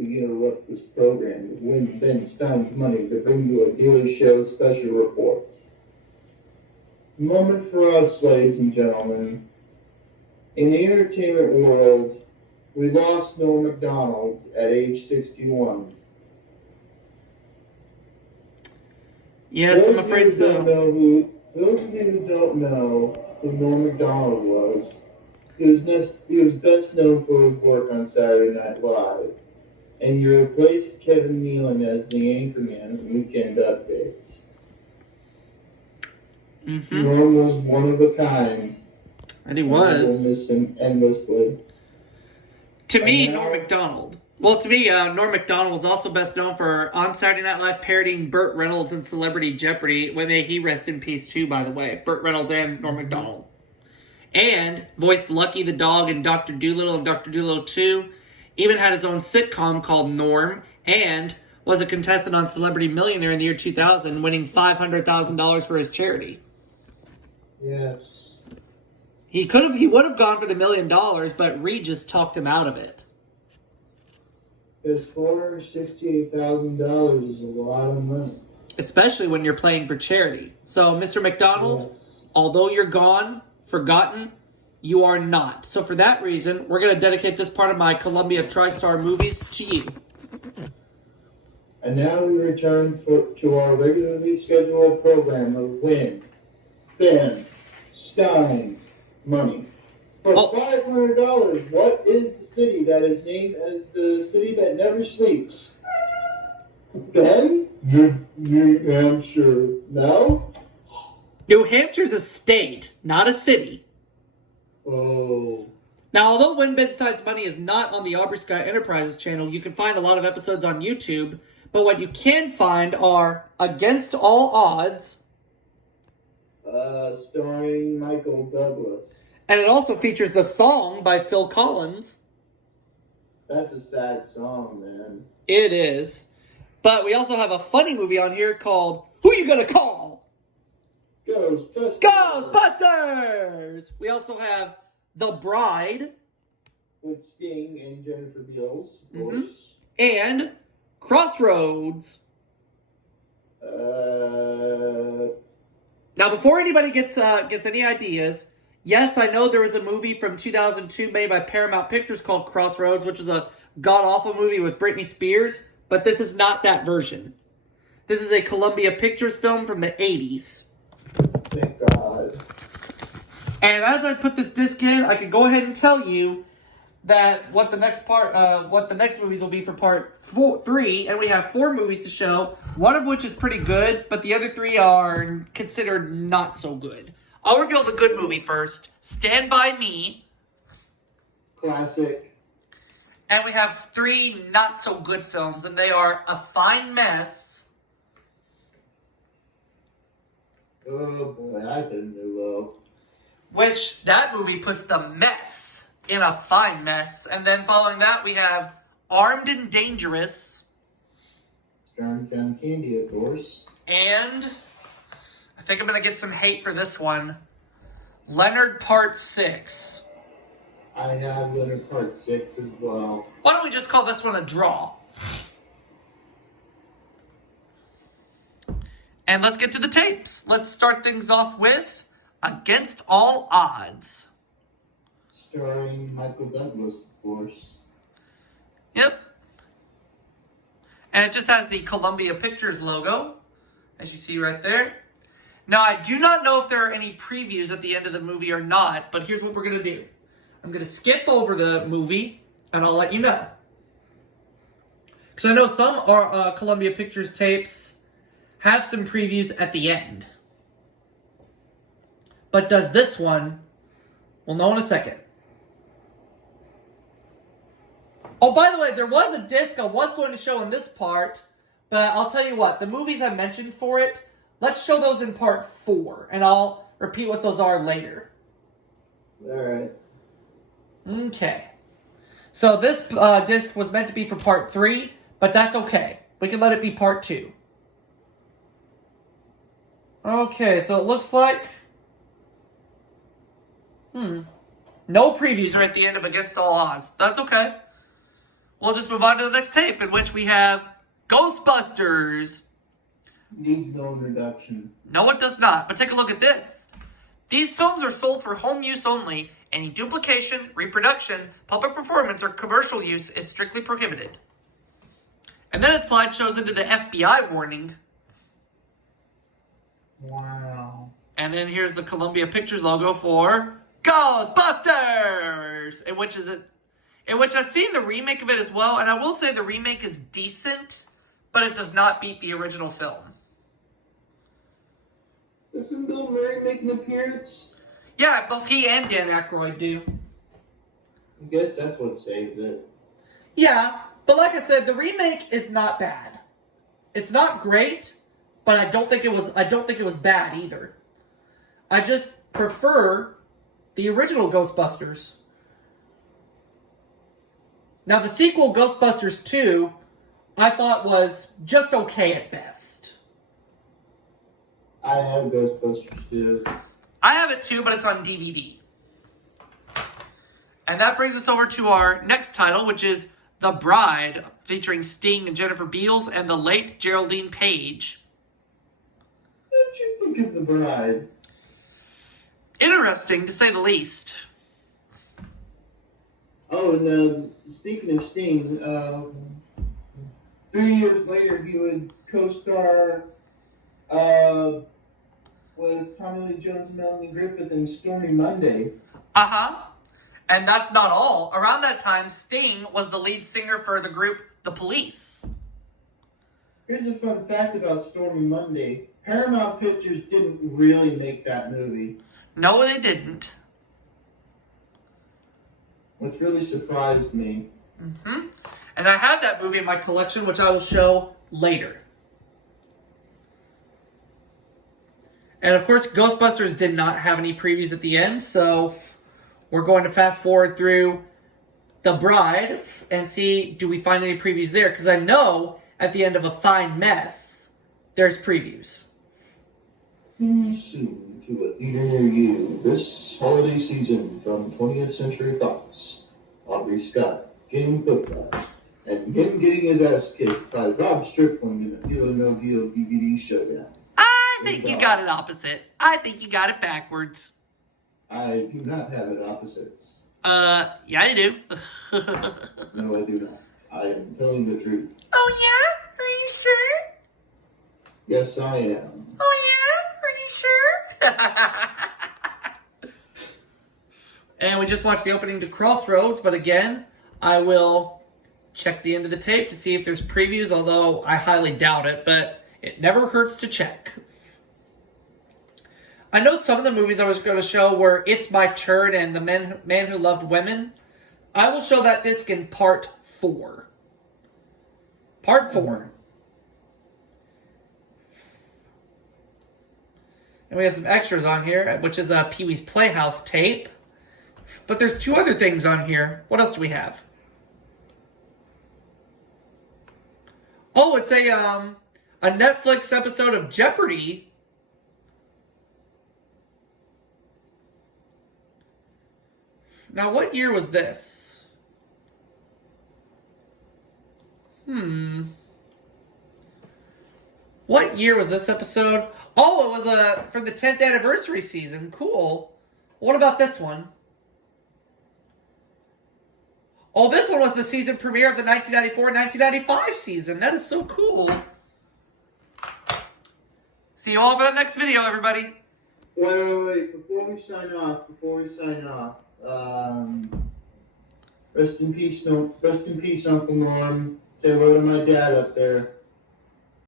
we interrupt this program to win Ben Stein's money to bring you a Daily Show special report. Moment for us, ladies and gentlemen. In the entertainment world, we lost Norm Macdonald at age 61. Yes, I'm afraid so. Those of you who don't know who Norm Macdonald was, he was best known for his work on Saturday Night Live, and he replaced Kevin Nealon as the anchorman of Weekend Updates. Mm-hmm. Norm was one of a kind. And he was. We'll miss him endlessly. To me, Norm Macdonald was also best known for on Saturday Night Live parodying Burt Reynolds in Celebrity Jeopardy. When he rest in peace too, by the way. Burt Reynolds and Norm Macdonald. And voiced Lucky the dog in Dr. Dolittle and Dr. Dolittle 2. Even had his own sitcom called Norm. And was a contestant on Celebrity Millionaire in the year 2000, winning $500,000 for his charity. Yes. He would have gone for the $1 million, but Regis talked him out of it. Because $468,000 is a lot of money. Especially when you're playing for charity. So, Mr. McDonald, yes, although you're gone, forgotten, you are not. So for that reason, we're going to dedicate this part of my Columbia Tristar movies to you. And now we return to our regularly scheduled program of Win Ben Stein's Money. For $500, what is the city that is named as the city that never sleeps? Ben? New Hampshire. No? New Hampshire's a state, not a city. Oh. Now, although Win Ben Stein's Money is not on the Aubrey Sky Enterprises channel, you can find a lot of episodes on YouTube. But what you can find are Against All Odds. Starring Michael Douglas. And it also features the song by Phil Collins. That's a sad song, man. It is. But we also have a funny movie on here called Who You Gonna Call? Ghostbusters. Ghostbusters! We also have The Bride. With Sting and Jennifer Beals, of course. And Crossroads. Now, before anybody gets any ideas, yes, I know there was a movie from 2002 made by Paramount Pictures called Crossroads, which is a god-awful movie with Britney Spears, but this is not that version. This is a Columbia Pictures film from the 80s. Thank God. And as I put this disc in, I can go ahead and tell you that what the next movies will be for part 3, and we have 4 movies to show, one of which is pretty good, but the other 3 are considered not so good. I'll reveal the good movie first. Stand By Me. Classic. And we have 3 not so good films, and they are A Fine Mess. Oh boy, I didn't know. Which, that movie puts the mess in a fine mess. And then following that, we have Armed and Dangerous. Starring John Candy, of course. And I think I'm going to get some hate for this one. Leonard Part 6. I have Leonard Part 6 as well. Why don't we just call this one a draw? And let's get to the tapes. Let's start things off with Against All Odds. Starring Michael Douglas, of course. Yep. And it just has the Columbia Pictures logo, as you see right there. Now, I do not know if there are any previews at the end of the movie or not, but here's what we're going to do. I'm going to skip over the movie, and I'll let you know. Because I know some Columbia Pictures tapes have some previews at the end. But does this one? We'll know in a second. Oh, by the way, there was a disc I was going to show in this part, but I'll tell you what, the movies I mentioned for it, let's show those in part 4, and I'll repeat what those are later. Alright. Okay. So this disc was meant to be for part 3, but that's okay. We can let it be part 2. Okay, so it looks like... No previews are at the end of Against All Odds. That's okay. we'll just move on to the next tape, in which we have Ghostbusters. Needs no introduction. No, it does not, but take a look at this. These films are sold for home use only. Any duplication, reproduction, public performance, or commercial use is strictly prohibited. And then it slideshows into the FBI warning. Wow. And then here's the Columbia Pictures logo for Ghostbusters, in which I've seen the remake of it as well, and I will say the remake is decent, but it does not beat the original film. Doesn't Bill Murray make an appearance? Yeah, both he and Dan Aykroyd do. I guess that's what saved it. Yeah, but like I said, the remake is not bad. It's not great, but I don't think it was bad either. I just prefer the original Ghostbusters. Now, the sequel, Ghostbusters 2, I thought was just okay at best. I have Ghostbusters too. I have it too, but it's on DVD. And that brings us over to our next title, which is The Bride, featuring Sting and Jennifer Beals and the late Geraldine Page. What did you think of The Bride? Interesting, to say the least. Oh, and speaking of Sting, 3 years later he would co-star with Tommy Lee Jones and Melanie Griffith in Stormy Monday. Uh-huh. And that's not all. Around that time, Sting was the lead singer for the group The Police. Here's a fun fact about Stormy Monday. Paramount Pictures didn't really make that movie. No, they didn't. Which really surprised me. Mm-hmm. And I have that movie in my collection, which I will show later. And of course, Ghostbusters did not have any previews at the end, so we're going to fast forward through The Bride and see, do we find any previews there? Because I know at the end of A Fine Mess, there's previews. Soon to a theater near you this holiday season from 20th Century Fox. Aubrey Scott, getting whiplash, and him getting his ass kicked by Rob Strickland in a Deal or No Deal DVD showdown. I think you got it opposite. I think you got it backwards. I do not have it opposites. Yeah, I do. No, I do not. I am telling the truth. Oh, yeah? Are you sure? Yes, I am. Oh, yeah? Are you sure? And we just watched the opening to Crossroads, but again, I will check the end of the tape to see if there's previews, although I highly doubt it, but it never hurts to check. I know some of the movies I was going to show were It's My Turn and The Man Who Loved Women. I will show that disc in part 4. Part 4. And we have some extras on here, which is a Pee-wee's Playhouse tape. But there's 2 other things on here. What else do we have? Oh, it's a Netflix episode of Jeopardy! Now, what year was this? What year was this episode? Oh, it was for the 10th anniversary season. Cool. What about this one? Oh, this one was the season premiere of the 1994-1995 season. That is so cool. See you all for the next video, everybody. Wait. Before we sign off, rest in peace, Uncle Norm. Say hello to my dad up there.